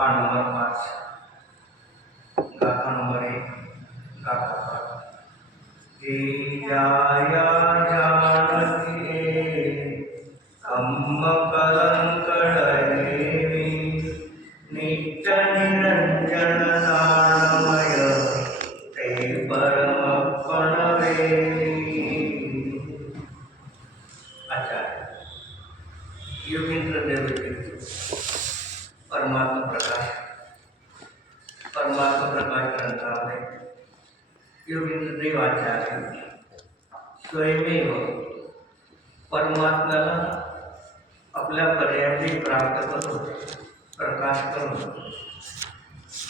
पान नंबर 5, गाथा नंबर 1, गाथा 5। हे जाया जानकी कम्म कलंकड़ेवी नित्य निरंजन नामय ते परमपण वेवी। आचार्य योगेंद्र देव परमात्मा प्रकाश ग्रंथामध्ये योगेंद्र देव आचार्य स्वयमेव परमात्म्याला आपल्या पर्यायाने प्राप्त करून प्रकाश करून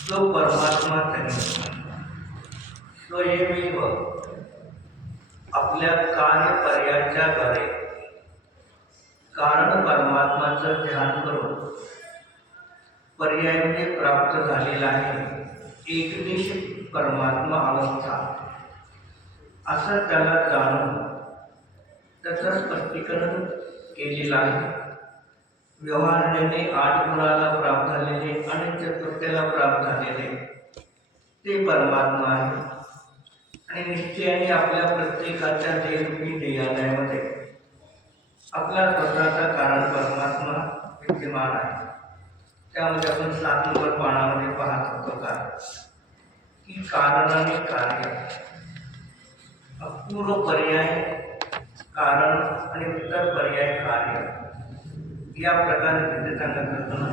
जो परमात्मा त्यांनी स्वयमेव आपल्या कार्य द्वारे कारण परमात्माचं ध्यान करून पर्यायाने प्राप्त झालेला आहे एकनिष्ठ परमात्मा अवस्था असं त्याला जाणून त्याचं स्पष्टीकरण केलेलं आहे। व्यवहाराने 8 गुणाला प्राप्त झालेले आणि चतुर्थ्याला प्राप्त झालेले ते परमात्मा आहे आणि निश्चयाने आपल्या प्रत्येकाच्या देहरूपी देहालयामध्ये आपला स्वतःचा कारण परमात्मा विद्यमान आहे। त्यामध्ये आपण 7 नंबर पानामध्ये पाहत होतो का की कारण आणि कार्य अपूर्व पर्याय कारण आणि उत्तर पर्याय कार्य या प्रकारे तिथे सांगत असताना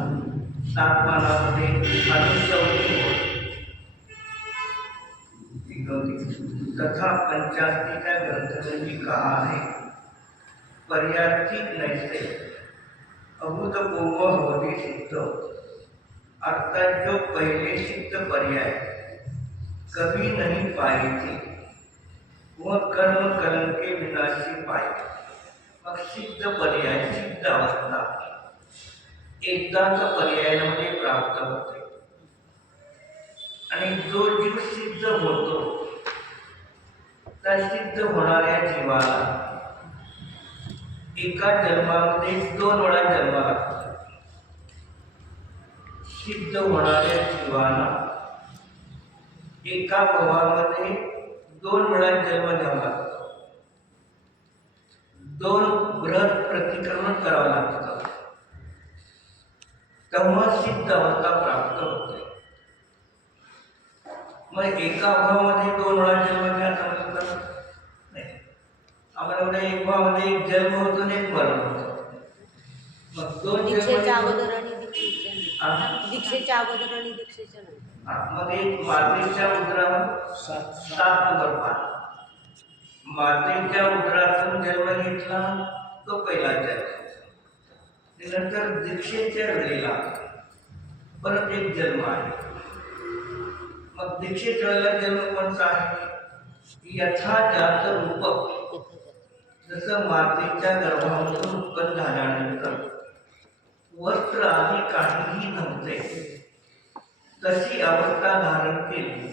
7 पानामध्ये तथा पंचास्तिका ग्रंथ में कहा है पर्यार्थी नैसे अभूतपूर्व होती सिद्ध अर्थात जो पहले सिद्ध पर्याय कभी नहीं पाई थी वह कर्म कलंक के विनाशी पाई। मग सिद्ध पर्याय सिद्ध अवस्था एकदाच पर्यायामध्ये प्राप्त होते आणि जो जीव सिद्ध होतो त्या सिद्ध होणाऱ्या जीवाला एका जन्मामध्ये 2 वेळा जन्म लागतो। सिद्ध होणाऱ्या जीवाला एका भवामध्ये 2 वेळा जन्म घ्यावा लागतो, 2 बृहत प्रतिक्रमण करावं लागतं, तेव्हा सिद्ध अवस्था प्राप्त होते। मग एका भावामध्ये 2 वेळा जन्म घ्यायचा म्हणजे नाही, आम्हाला एक भावामध्ये एक जन्म होतो आणि एक मरण होतो। मग 2 दीक्षेच्या अगोदर आणि दीक्षेच्या अगोदर आणि दीक्षेच्या नंतर मग एक मातेच्या उदरावर 7 नंबर पान मातेच्या उदरातून जन्म घेतला तो पहिला जन्म, नंतर दीक्षेच्या वेळेला परत एक जन्म आहे। मग दीक्षेच्या वेळेला जन्म कोणता आहे यथाजात रूपक, जसं मातेच्या गर्भामधून उत्पन्न झाल्यानंतर वस्त्र आधी काहीही नव्हते तशी अवस्था धारण केली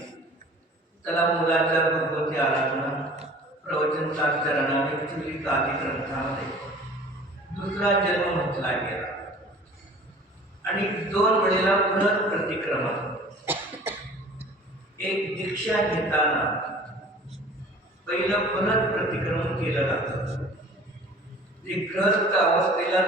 त्याला मुलाच्या भगवती आराधना प्रवचन साक्षरणाने चुलिक आदी ग्रंथामध्ये दुसरा जन्म म्हटला गेला आणि 2 वेळेला पुनः प्रतिक्रमण। एक दीक्षा घेताना पहिलं पुनः प्रतिक्रमण केलं जातं, ते ग्रस्त अवस्थेला